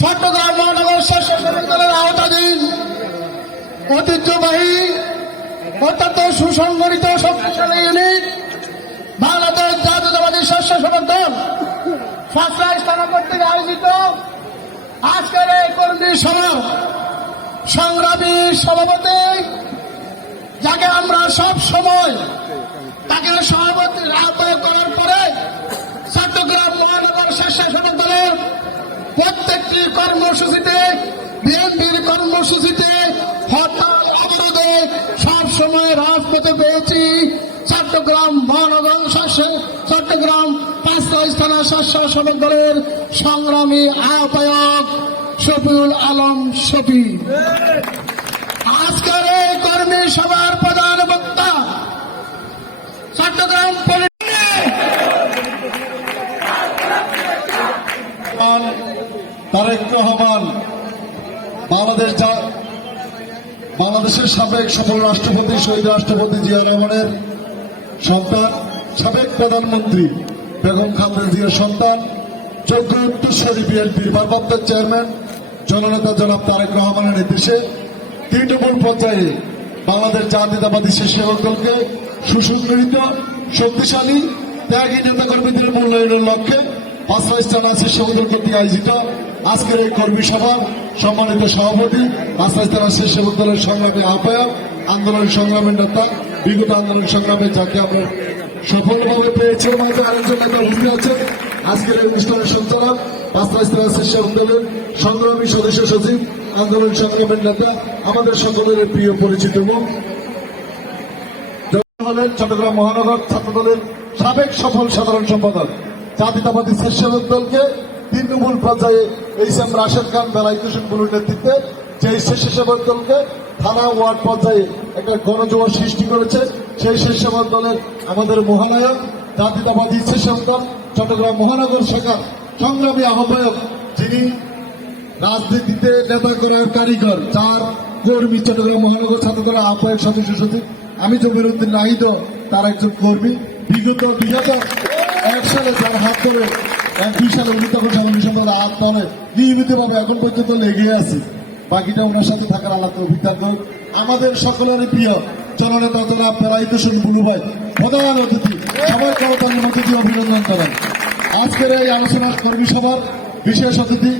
চট্টগ্রাম মহানগর দলের আওতাধীন ঐতিহ্যবাহী অত্যন্ত সুসংগঠিত, শক্তিশালী ইউনিট বাংলাদেশ জাতীয়তাবাদী স্বেচ্ছাসেবক দল ফাঁসরা স্থান কর্তৃক আয়োজিত। আজকের এই কর্মী সভা সংগ্রামী সভাপতি, যাকে আমরা সব সময় তাকে কর্মসূচিতে, বিএনপির কর্মসূচিতে হরতাল অবরোধে সব সময় রাজপথে পেয়েছি। চট্টগ্রাম মহানগর চট্টগ্রাম স্বেচ্ছাসেবক দলের সংগ্রামী আহ্বায়ক শফিউল আলম শফি। আজকের কর্মী সভার প্রধান বক্তা চট্টগ্রাম পলি- রহমান, তারেক রহমান, বাংলাদেশ বাংলাদেশের সাবেক সফল রাষ্ট্রপতি, শহীদ রাষ্ট্রপতি জিয়া রহমানের সন্তান, সাবেক প্রধানমন্ত্রী বেগম খালেদা জিয়ার সন্তান যোগ্য উত্তরস্বরী বিএনপির ভারপ্রাপ্ত চেয়ারম্যান, জননেতা জনাব তারেক রহমানের নির্দেশে তৃণমূল পর্যায়ে বাংলাদেশ জাতীয়তাবাদী সেবক দলকে সুসংগঠিত, শক্তিশালী, ত্যাগী নেতাকর্মীদের মূল্যায়নের লক্ষ্যে পাঁচরা স্থান আছে সেবকদল কর্তৃক আয়োজিত। আজকের এই কর্মী সভার সম্মানিত সভাপতি পাঁচরা স্থান আছে সেবক দলের সংগ্রামী আহ্বায়ক, আন্দোলন সংগ্রামের নেতা, বিগত আন্দোলন সংগ্রামে যাকে আমরা সফলভাবে পেয়েছে আরেকজন নেতা উপস্থিত আছে আজকের এই অনুষ্ঠানের সঞ্চালক পাঁচটা স্থান আছে সেবক দলের সংগ্রামী সদস্য সচিব, আন্দোলন সংগ্রামের নেতা, আমাদের সকলের প্রিয় পরিচিত হলেন চট্টগ্রাম মহানগর ছাত্র দলের সাবেক সফল সাধারণ সম্পাদক। জাতীয়তাবাদী স্বেচ্ছাসেবক দলকে তৃণমূল পর্যায়ে এইচ এম রাশেদ খান বেলায়ত হোসেন বুলুর নেতৃত্বে যে স্বেচ্ছাসেবক দলকে থানা ওয়ার্ড পর্যায়ে একটা গণজোয়ার সৃষ্টি করেছে, সেই স্বেচ্ছাসেবক দলের আমাদের মহানায়ক, জাতীয়তাবাদী স্বেচ্ছাসেবক দল, চট্টগ্রাম মহানগর শাখার সংগ্রামী আহ্বায়ক, যিনি রাজনীতিতে নেতা করার কারিগর যার কর্মী চট্টগ্রাম মহানগর ছাত্র দলের আহ্বায়ক সদস্য সচিব আমি জমির উদ্দিন নাহিদ, তার একজন কর্মী, বিগত হাজার এক হাত ধরে এক দুই সালে উনি তখন সাধারণ সম্পাদক হাত ধরে নিয়মিতভাবে এখন পর্যন্ত আছে। বাকিটা ওনার সাথে থাকার আলাদা আমাদের সকলের প্রিয় জননেতা জনাব বুলু ভাই, প্রধান অতিথি, সবাই করতালির অতিথি অভিনন্দন করেন আজকের এই আলোচনা কর্মী সভার বিশেষ অতিথি